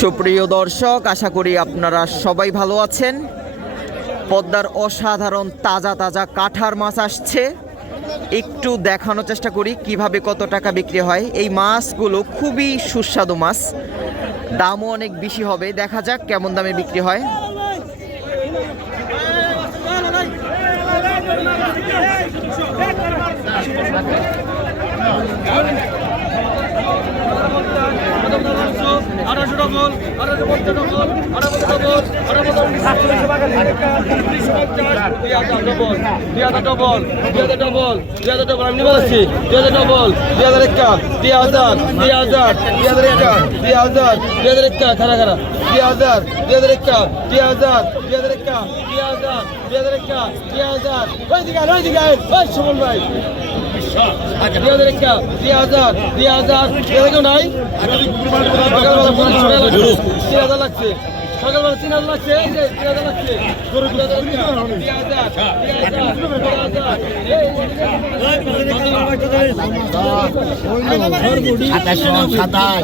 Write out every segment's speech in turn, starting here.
সুপ্রিয় দর্শক, আশা করি আপনারা সবাই ভালো আছেন। পদ্মার অসাধারণ তাজা তাজা কাঠার মাছ আসছে। একটু দেখানোর চেষ্টা করি কীভাবে কত টাকা বিক্রি হয়। এই মাছগুলো খুবই সুস্বাদু মাছ। দামও অনেক বেশি হবে। দেখা যাক কেমন দামে বিক্রি হয়। আঠারোশো ডবল আঠারোশো পঞ্চাশ ডবল আঠারোশো ডবল দুই হাজার ডবল আমি বলছি দুই হাজার ডবল দুই হাজার একটা দুই হাজার দুই হাজার দুই হাজার একটা দুই হাজার দুই হাজার একটা খারা খারা দুই হাজার দুই হাজার একটা দুই হাজার দুই হাজার একটা দুই হাজার দুই হাজার একটা দুই হাজার ওই ভাই দুই হাজার একটা দুই হাজার দুই হাজার দুই লাগছে সকালবেলা তিন হাজার লাগছে এই যে তিন হাজার লাগছে। সাতাশ সাতাশ।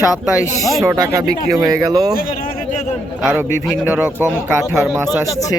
সাতাইশশো টাকা বিক্রি হয়ে গেল। আরও বিভিন্ন রকম কাঠার মাছ আসছে।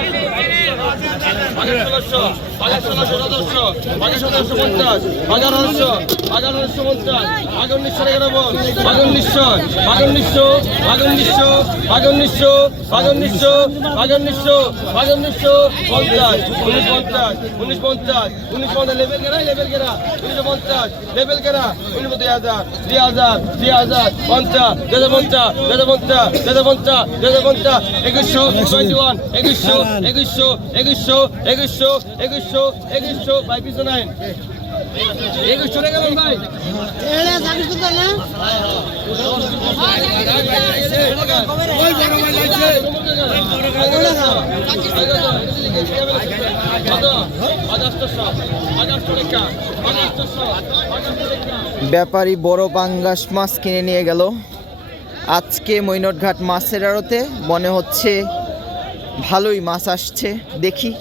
হাজার ষোলোশো হাজার ষোলোশো সতেরোশো হাজার সতেরোশো পঞ্চাশ হাজার আঠারোশো হাজার আঠারোশো পঞ্চাশ হাজার উনিশশো এগারো বল হাজার উনিশশো হাজার উনিশশো হাজার উনিশশো হাজার উনিশশো হাজার উনিশশো হাজার উনিশশো হাজার উনিশশো পঞ্চাশ উনিশ পঞ্চাশ উনিশ পঞ্চাশ উনিশ পঞ্চাশ লেভেল কেনা লেভেল কেনা উনিশশো পঞ্চাশ লেভেল কেনা উনিশ দুই হাজার দুই হাজার দুই হাজার পঞ্চাশ দুই হাজার পঞ্চাশ দুই হাজার পঞ্চাশ দুই হাজার পঞ্চাশ দুই হাজার পঞ্চাশ একুশশো টোয়েন্টি ওয়ান একুশশো একুশশো একুশশো একুশশো একুশশো একুশশো বাই পিছু নাইন একুশশো টাকা গেলেন ভাই। ব্যাপারী বড় পাঙ্গাস মাছ কিনে নিয়ে গেল। আজকে মৈনটঘাট মাছের আড়তে মনে হচ্ছে ভালোই মাছ আসছে। দেখি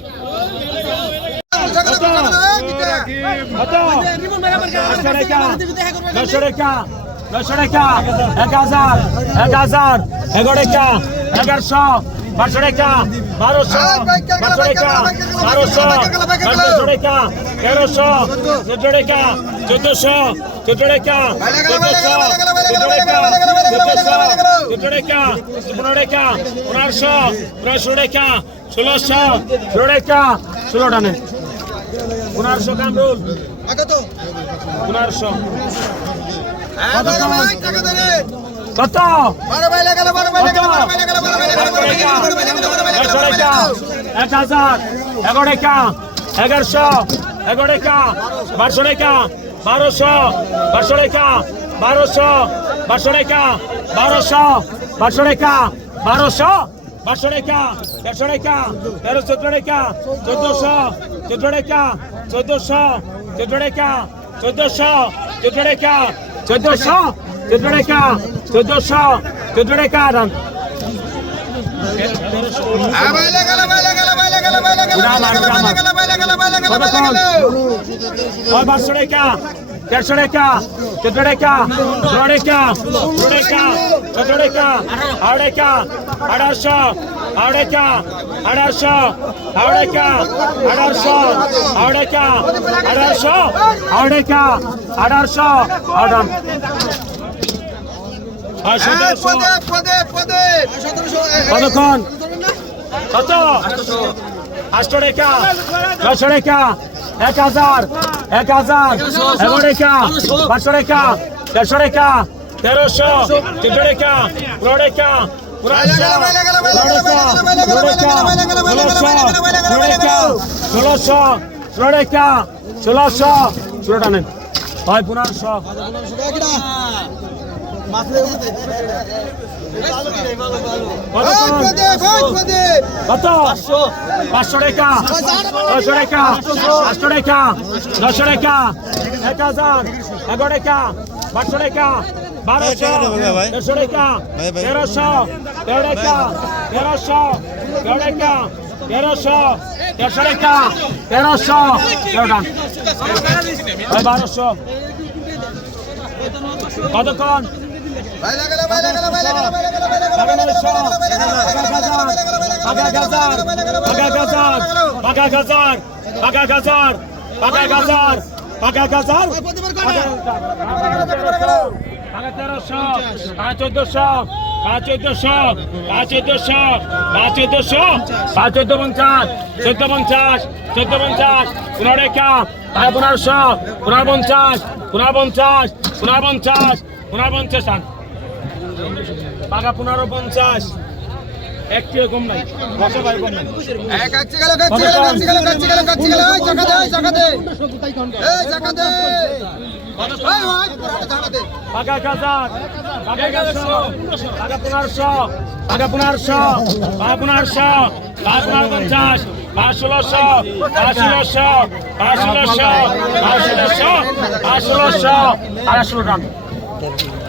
নশো টাকা নশো টাকা এক হাজার এক হাজার এগারো টাকা এগারোশো বারোশো টাকা বারোশো বারোশো টাকা বারোশো বারোশো টাকা তেরোশো চোদ্দ টাকা চোদ্দশো চোদ্দ টাকা চোদ্দশো চোদ্দ টাকা চোদ্দশো চোদ্দ টাকা পনেরো টাকা পনেরোশো পনেরোশো টাকা ষোলোশো ষোলো টাকা ষোলো টানে পনেরোশো কামরুল পনেরোশো কত? একশো টাকা এক হাজার। এগারো টাকা এগারোশো। এগারো টাকা বারোশো। টাকা বারোশো। বারোশো। টাকা বারোশো। বারোশো। টাকা বারোশো। বারোশো। টাকা বারোশো। বারোশো টাকা দেড়শো টাকা তেরো চোদ্দ টাকা চোদ্দশো চোদ্দ টাকা চোদ্দশো চোদ্দ টাকা চোদ্দশো চোদ্দ টাকা চোদ্দশো চোদ্দ টাকা চোদ্দশো চোদ্দ টাকা ওই টাকা দেড়শো টাকা চোদ্দ টাকা ষোলো টাকা ষোলো টাকা টাকা আঠারোশো আড়াই টাকা আঠারোশো আড়াই টাকা আঠারোশো আড়াই টাকা আঠারোশো আঠাম কতক্ষণ? কত? আটশো টাকা নশো টাকা এক হাজার এক হাজার এগারো টাকা পাঁচশো টাকা দেড়শো টাকা তেরোশো পনেরো টাকা ষোলোশো ষোলো টাকা ষোলোশো ষোলো টানেন হয় পনেরোশো। কত পাঁচশো। টাকা ছয়শো টাকা, পাঁচশো টাকা, দশশো টাকা, এক হাজার, এগারো বারোশো দেড়শো টাকা তেরোশো তেরো টাকা তেরোশো তেরো টাকা তেরোশো দেড়শো টাকা তেরোশো তেরোটা বারোশো কতক্ষণ পাকা গাজার পাকা গাজার পাকা গাজার পাকা গাজার পাকা তেরোশো পাঁচ চোদ্দশো পাঁচ চোদ্দশো পাঁচ চোদ্দশো পাঁচ চোদ্দশো পাঁচ চোদ্দ পঞ্চাশ চোদ্দ পঞ্চাশ চোদ্দ পঞ্চাশ পনেরো রেখা পাঁচ পনেরোশো পনেরো পঞ্চাশ পনেরো পঞ্চাশ পনেরো পঞ্চাশ পনেরো পঞ্চাশ পাকা পনেরো পঞ্চাশ একটিও কম নাই বসে ভাই কম নাই পাকা কাজার পাকা গাছশো পাকা পনেরোশো পাকা পনেরোশো পাকা পনেরোশো পাকা পনেরো পঞ্চাশ পাঁচ ষোলোশো পাঁচ ষোলোশো পাঁচ ষোলোশো পাঁচ ষোলোশো পাঁচ ষোলোশো পাঁচ ষোলো টান কত কত ষোলো পাকা ষোলোশো কত কম? কত? পাকা গাজার পাকা বারোশো পাকা তেরোশো পাঁচ চোদ্দশো পাঁচ পনেরোশো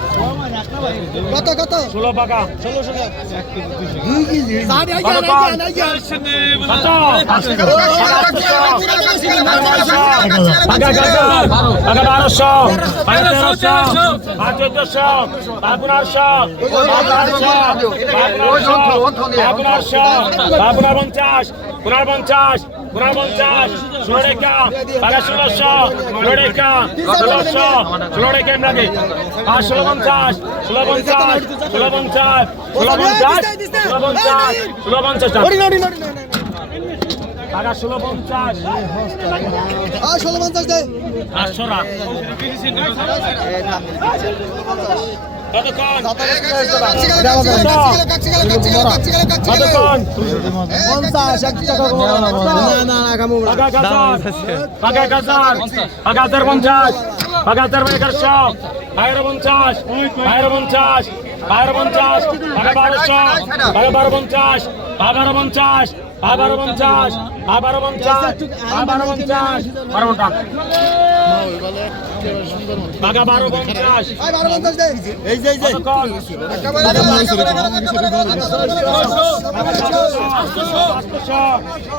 পাঁচ বারোশো পাঁচ পনেরোশো পাঁচ পনেরোশো পাঁচ পনেরো পঞ্চাশ পনেরো পঞ্চাশ পনেরো পঞ্চাশ ষোলো রেখা পাকা ষোলোশো ষোলো রেখা ষোলোশো ষোলো রেখা এমরাকে পাঁচ ষোলো পঞ্চাশ ষোলো পঞ্চাশ ষোলো পঞ্চাশ ষোলো পঞ্চাশ ষোলো পঞ্চাশ ষোলো পঞ্চাশ টাকা ষোলো পঞ্চাশ ষোলো পঞ্চাশ দেয় আটশো টাকা পঞ্চাশ হাজার এগারোশো বাইরো পঞ্চাশ বাইরো পঞ্চাশ বাইরো পঞ্চাশ বারো পঞ্চাশ বারো পঞ্চাশ বারো পঞ্চাশ বারো পঞ্চাশ বারো পঞ্চাশ বারো পঞ্চাশ। বারো পঞ্চাশ বারো পঞ্চাশ। এই যে এই যে। কতক্ষণ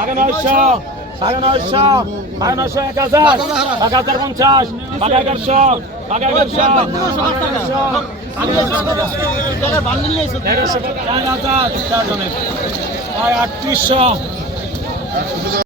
আগে নয়শো সাড়ে নয়শো সাড়ে নয়শো এক হাজার এক হাজার পঞ্চাশ বাঘা এগারোশো বাঘা এগারোশো এগারোশো। চার হাজার চার জনের আটত্রিশশো